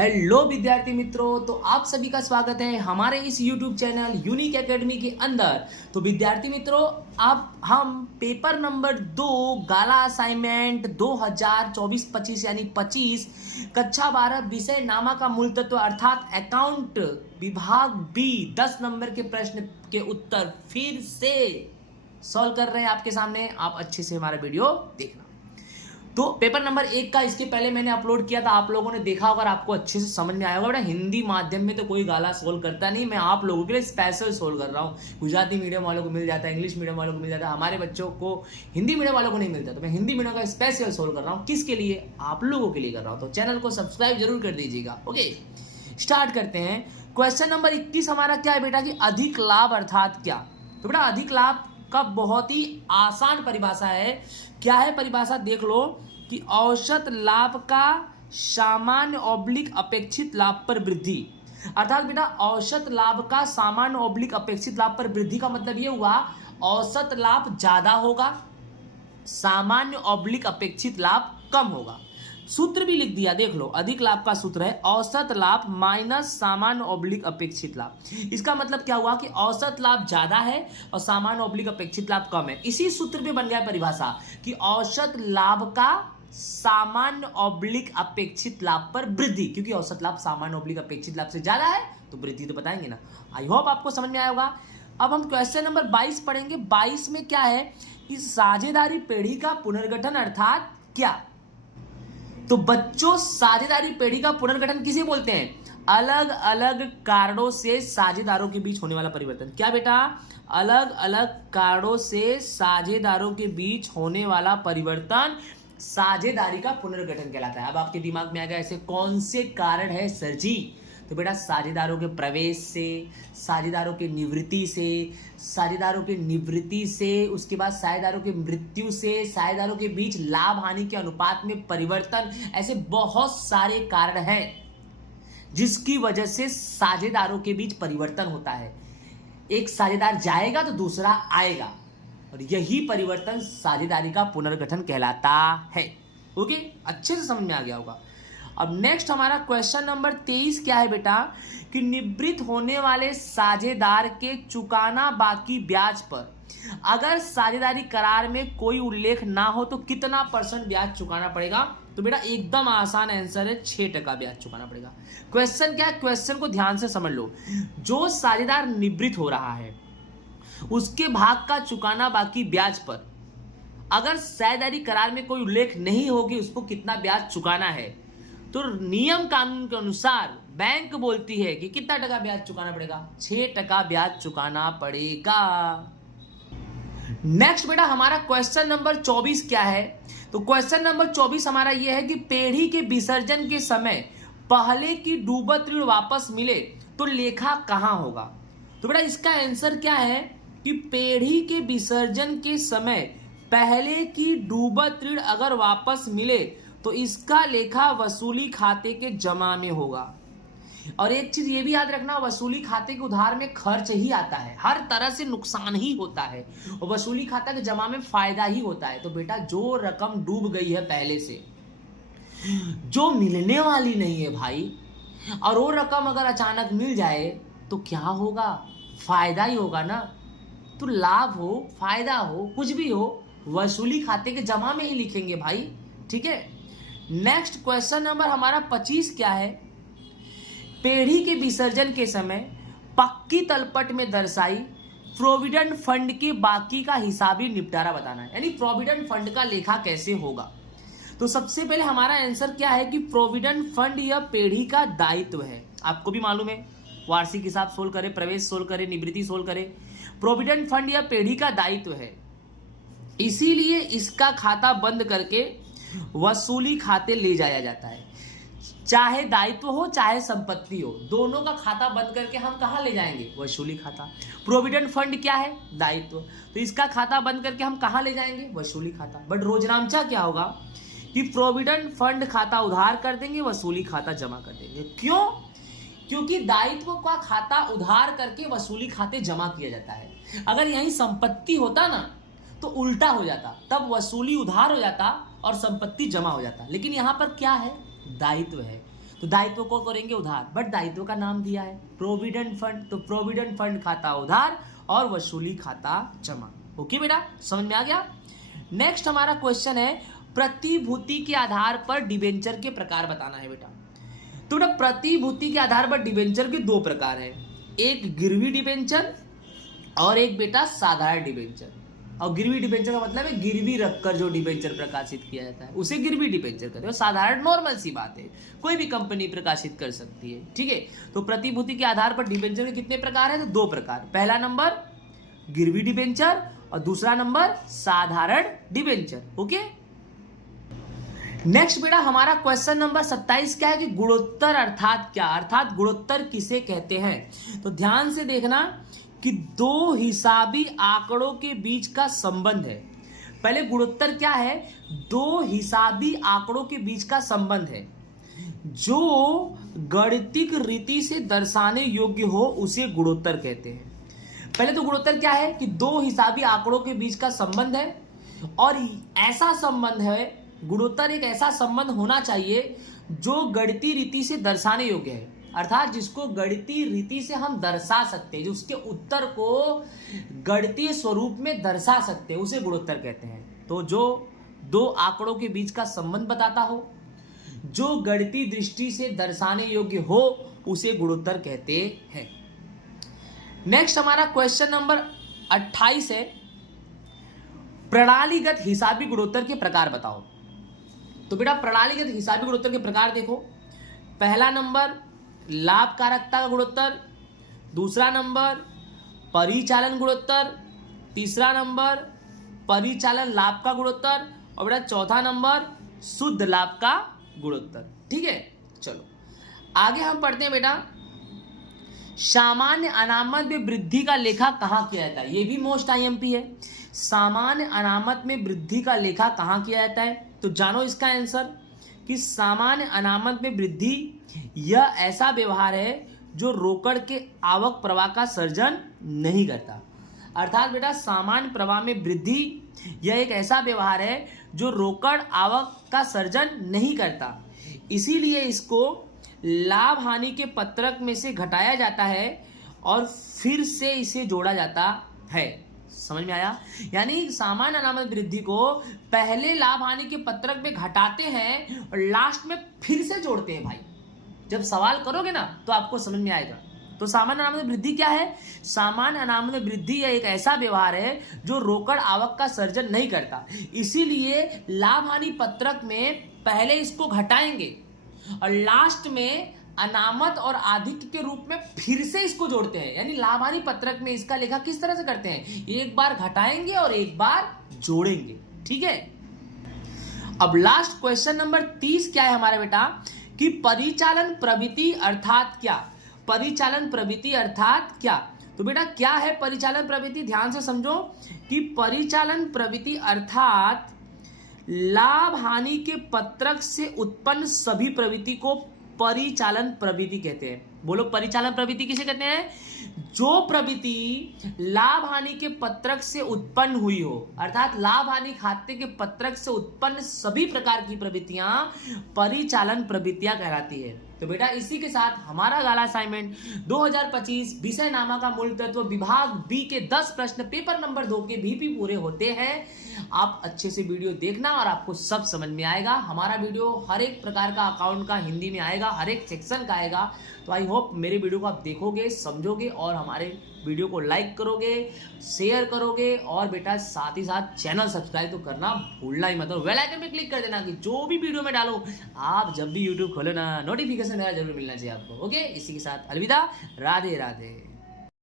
Hello विद्यार्थी मित्रों, तो आप सभी का स्वागत है हमारे इस YouTube चैनल यूनिक एकेडमी के अंदर। तो विद्यार्थी मित्रों, अब हम पेपर नंबर 2 गाला असाइनमेंट 2024-25 यानी 25 कक्षा 12 विषय नामा का मूल तत्व अर्थात अकाउंट विभाग बी 10 नंबर के प्रश्न के उत्तर फिर से सॉल्व कर रहे हैं आपके सामने। आप अच्छे से हमारा वीडियो देखना। तो पेपर नंबर 1 का इसके पहले मैंने अपलोड किया था, आप लोगों ने देखा होगा, आपको अच्छे से समझ में आया होगा। बेटा हिंदी माध्यम में तो कोई गाला सोल्व करता नहीं, मैं आप लोगों के लिए स्पेशल सोल्व कर रहा हूँ। गुजराती मीडियम वालों को मिल जाता है, इंग्लिश मीडियम वालों को मिल जाता है, हमारे बच्चों को हिंदी मीडियम वालों को नहीं मिलता, तो मैं हिंदी मीडियम का स्पेशल सोल्व कर रहा हूँ। किसके लिए? आप लोगों के लिए कर रहा हूँ। तो चैनल को सब्सक्राइब जरूर कर दीजिएगा। ओके, स्टार्ट करते हैं। क्वेश्चन नंबर 21 हमारा क्या है बेटा कि अधिक लाभ अर्थात क्या? तो बेटा अधिक लाभ का बहुत ही आसान परिभाषा है। क्या है परिभाषा? देख लो कि औसत लाभ का सामान्य ऑब्लिक अपेक्षित लाभ पर वृद्धि। अर्थात बेटा औसत लाभ का सामान्य ऑब्लिक अपेक्षित लाभ पर वृद्धि का मतलब ये हुआ औसत लाभ ज्यादा होगा, सामान्य ऑब्लिक अपेक्षित लाभ कम होगा। सूत्र भी लिख दिया, देख लो। अधिक लाभ का सूत्र है औसत लाभ माइनस सामान्य ऑब्लिक अपेक्षित लाभ। इसका मतलब क्या हुआ कि औसत लाभ ज्यादा है और सामान्य ऑब्लिक अपेक्षित लाभ कम है। इसी सूत्र पे बन गया परिभाषा कि औसत लाभ का सामान्य ऑब्लिक अपेक्षित लाभ पर वृद्धि, क्योंकि औसत लाभ सामान्य ऑब्लिक अपेक्षित लाभ से ज्यादा है तो वृद्धि तो बताएंगे ना। आई होप आपको समझ में आया होगा। अब हम क्वेश्चन नंबर 22 पढ़ेंगे। 22 में क्या है कि साझेदारी पेढ़ी का पुनर्गठन अर्थात क्या? तो बच्चों, साझेदारी पेढ़ी का पुनर्गठन किसे बोलते हैं? अलग अलग कारणों से साझेदारों के बीच होने वाला परिवर्तन। क्या बेटा? अलग अलग कारणों से साझेदारों के बीच होने वाला परिवर्तन साझेदारी का पुनर्गठन कहलाता है। अब आपके दिमाग में आएगा ऐसे कौन से कारण है सर जी? तो बेटा साझेदारों के प्रवेश से, साझेदारों के निवृत्ति से, साझेदारों के निवृत्ति से, उसके बाद साझेदारों की मृत्यु से, साझेदारों के बीच लाभ हानि के अनुपात में परिवर्तन, ऐसे बहुत सारे कारण हैं जिसकी वजह से साझेदारों के बीच परिवर्तन होता है। एक साझेदार जाएगा तो दूसरा आएगा और यही परिवर्तन साझेदारी का पुनर्गठन कहलाता है। ओके, अच्छे से समझ में आ गया होगा। अब नेक्स्ट हमारा क्वेश्चन नंबर 23 क्या है बेटा कि निवृत्त होने वाले साझेदार के चुकाना बाकी ब्याज पर अगर साझेदारी करार में कोई उल्लेख ना हो तो कितना % ब्याज चुकाना पड़ेगा? तो बेटा एकदम आसान आंसर है, 6% ब्याज चुकाना पड़ेगा। क्वेश्चन क्या है? क्वेश्चन को ध्यान से समझ लो। जो साझेदार निवृत्त हो रहा है उसके भाग का चुकाना बाकी ब्याज पर अगर साझेदारी करार में कोई उल्लेख नहीं होगी उसको कितना ब्याज चुकाना है, तो नियम कानून के अनुसार बैंक बोलती है कि कितना टका ब्याज चुकाना पड़ेगा? 6% ब्याज चुकाना पड़ेगा। नेक्स्ट बेटा हमारा क्वेश्चन नंबर 24 क्या है? तो क्वेश्चन नंबर 24 हमारा यह है कि पेढ़ी के विसर्जन के समय पहले की डूबत ऋण वापस मिले तो लेखा कहां होगा? तो बेटा इसका आंसर क्या है कि पेढ़ी के विसर्जन के समय पहले की डूबत ऋण अगर वापस मिले तो इसका लेखा वसूली खाते के जमा में होगा। और एक चीज ये भी याद रखना, वसूली खाते के उधार में खर्च ही आता है, हर तरह से नुकसान ही होता है और वसूली खाता के जमा में फायदा ही होता है। तो बेटा जो रकम डूब गई है पहले से, जो मिलने वाली नहीं है भाई, और वो रकम अगर अचानक मिल जाए तो क्या होगा? फायदा ही होगा ना। तो लाभ हो, फायदा हो, कुछ भी हो, वसूली खाते के जमा में ही लिखेंगे भाई। ठीक है। नेक्स्ट क्वेश्चन नंबर हमारा 25 क्या है? पेढ़ी के विसर्जन के समय पक्की तलपट में दर्शाई प्रोविडेंट फंड के बाकी का हिसाबी निपटारा बताना है, यानी प्रोविडेंट फंड का लेखा कैसे होगा। तो सबसे पहले हमारा आंसर क्या है कि प्रोविडेंट फंड यह पेढ़ी का दायित्व है। आपको भी मालूम है, वार्षिक हिसाब सोल्व करे, प्रवेश सोल्व करे, निवृत्ति सोल्व करे, प्रोविडेंट फंड यह पेढ़ी का दायित्व है, इसीलिए इसका खाता बंद करके वसूली खाते ले जाया जाता है। चाहे दायित्व हो चाहे संपत्ति हो, दोनों का खाता बंद करके हम कहां ले जाएंगे? वसूली खाता। प्रोविडेंट फंड क्या है? दायित्व। तो इसका खाता बंद करके हम कहां ले जाएंगे? वसूली खाता। बट रोजनामचा क्या होगा कि प्रोविडेंट फंड खाता उधार कर देंगे, वसूली खाता जमा कर देंगे। क्यों? क्योंकि दायित्व का खाता उधार करके वसूली खाते जमा किया जाता है। अगर यही संपत्ति होता ना तो उल्टा हो जाता, तब वसूली उधार हो जाता और संपत्ति जमा हो जाता। लेकिन यहां पर क्या है? दायित्व है। तो दायित्व को करेंगे उधार, बट दायित्व का नाम दिया है प्रोविडेंट फंड, तो प्रोविडेंट फंड खाता उधार और वसूली खाता जमा। ओके बेटा, समझ में आ गया। नेक्स्ट हमारा क्वेश्चन है प्रतिभूति के आधार पर डिबेंचर के प्रकार बताना है बेटा। तो बेटा प्रतिभूति के आधार पर डिबेंचर के दो प्रकार हैं, एक गिरवी डिबेंचर और एक बेटा साधारण डिबेंचर। और गिरवी डिबेंचर का मतलब है गिरवी रखकर जो डिबेंचर प्रकाशित किया जाता है उसे गिरवी डिबेंचर कहते हैं। साधारण नॉर्मल सी बात है, कोई भी कंपनी प्रकाशित कर सकती है, ठीक है। तो प्रतिभूति के आधार पर डिबेंचर के कितने प्रकार हैं? तो दो प्रकार, पहला नंबर गिरवी डिबेंचर और दूसरा नंबर साधारण डिबेंचर। ओके, नेक्स्ट बेटा हमारा क्वेश्चन नंबर 27 क्या है कि गुणोत्तर अर्थात क्या, अर्थात गुणोत्तर किसे कहते हैं? तो ध्यान से देखना कि दो हिसाबी आंकड़ों के बीच का संबंध है। पहले गुणोत्तर क्या है? दो हिसाबी आंकड़ों के बीच का संबंध है, जो गणितिक रीति से दर्शाने योग्य हो उसे गुणोत्तर कहते हैं। पहले तो गुणोत्तर क्या है कि दो हिसाबी आंकड़ों के बीच का संबंध है, और ऐसा संबंध है, गुणोत्तर एक ऐसा संबंध होना चाहिए जो गणितीय रीति से दर्शाने योग्य है, अर्थात जिसको गणितीय रीति से हम दर्शा सकते हैं, जो उसके उत्तर को गणितीय स्वरूप में दर्शा सकते हैं, उसे गुणोत्तर कहते हैं। तो जो दो आंकड़ों के बीच का संबंध बताता हो, जो गणितीय दृष्टि से दर्शाने योग्य हो, उसे गुणोत्तर कहते हैं। नेक्स्ट हमारा क्वेश्चन नंबर 28 है प्रणालीगत हिसाबी गुणोत्तर के प्रकार बताओ। तो बेटा प्रणालीगत हिसाबी गुणोत्तर के प्रकार देखो, पहला नंबर लाभकारकता का गुणोत्तर, दूसरा नंबर परिचालन गुणोत्तर, तीसरा नंबर परिचालन लाभ का गुणोत्तर और बेटा चौथा नंबर शुद्ध लाभ का गुणोत्तर। ठीक है, चलो आगे हम पढ़ते हैं बेटा सामान्य अनामत में वृद्धि का लेखा कहां किया जाता है। ये भी मोस्ट आईएमपी है, सामान्य अनामत में वृद्धि का लेखा कहां किया जाता है? तो जानो इसका आंसर कि सामान्य अनामत में वृद्धि यह ऐसा व्यवहार है जो रोकड़ के आवक प्रवाह का सर्जन नहीं करता। अर्थात बेटा सामान्य प्रवाह में वृद्धि यह एक ऐसा व्यवहार है जो रोकड़ आवक का सर्जन नहीं करता, इसीलिए इसको लाभ हानि के पत्रक में से घटाया जाता है और फिर से इसे जोड़ा जाता है। समझ में आया? यानी सामान्य अनामत वृद्धि को पहले लाभ हानि के पत्रक में घटाते हैं और लास्ट में फिर से जोड़ते हैं। भाई जब सवाल करोगे ना तो आपको समझ में आएगा। तो सामान्य अनामत वृद्धि क्या है? सामान्य अनामत वृद्धि एक ऐसा व्यवहार है जो रोकड़ आवक का सर्जन नहीं करता, इसीलिए लाभ हानि पत्रक में पहले इसको घटाएंगे और लास्ट में अनामत और आधिक्य के रूप में फिर से इसको जोड़ते हैं। यानी लाभ हानि पत्रक में इसका लेखा किस तरह से करते हैं? एक बार घटाएंगे और एक बार जोड़ेंगे। ठीक है, अब लास्ट क्वेश्चन नंबर 30 क्या है हमारा बेटा कि परिचालन प्रवृत्ति अर्थात क्या? परिचालन प्रवृत्ति अर्थात क्या? तो बेटा क्या है परिचालन प्रवृत्ति? ध्यान से समझो कि परिचालन प्रवृत्ति अर्थात लाभ हानि के पत्रक से उत्पन्न सभी प्रवृत्ति को परिचालन प्रवृत्ति कहते हैं। बोलो परिचालन प्रवृत्ति किसे कहते हैं? जो प्रवृत्ति लाभ हानि के पत्रक से उत्पन्न हुई हो, अर्थात लाभ हानि खाते के पत्रक से उत्पन्न सभी प्रकार की प्रवृत्तियां परिचालन प्रवृत्तियां कहलाती है। तो बेटा इसी के साथ हमारा गाला असाइनमेंट 2025 विषय नामा का मूल तत्व विभाग बी के 10 प्रश्न पेपर नंबर 2 के भी पूरे होते हैं। आप अच्छे से वीडियो देखना और आपको सब समझ में आएगा। हमारा वीडियो हर एक प्रकार का अकाउंट का हिंदी में आएगा, हर एक सेक्शन का आएगा। तो आई होप मेरे वीडियो को आप देखोगे, समझोगे और हमारे वीडियो को लाइक करोगे, शेयर करोगे और बेटा साथ ही साथ चैनल सब्सक्राइब तो करना भूलना ही मत। और बेल आइकन पे क्लिक कर देना कि जो भी वीडियो में डालो आप जब भी यूट्यूब खोलो ना नोटिफिकेशन मेरा जरूर मिलना चाहिए आपको। ओके, इसी के साथ अलविदा, राधे राधे।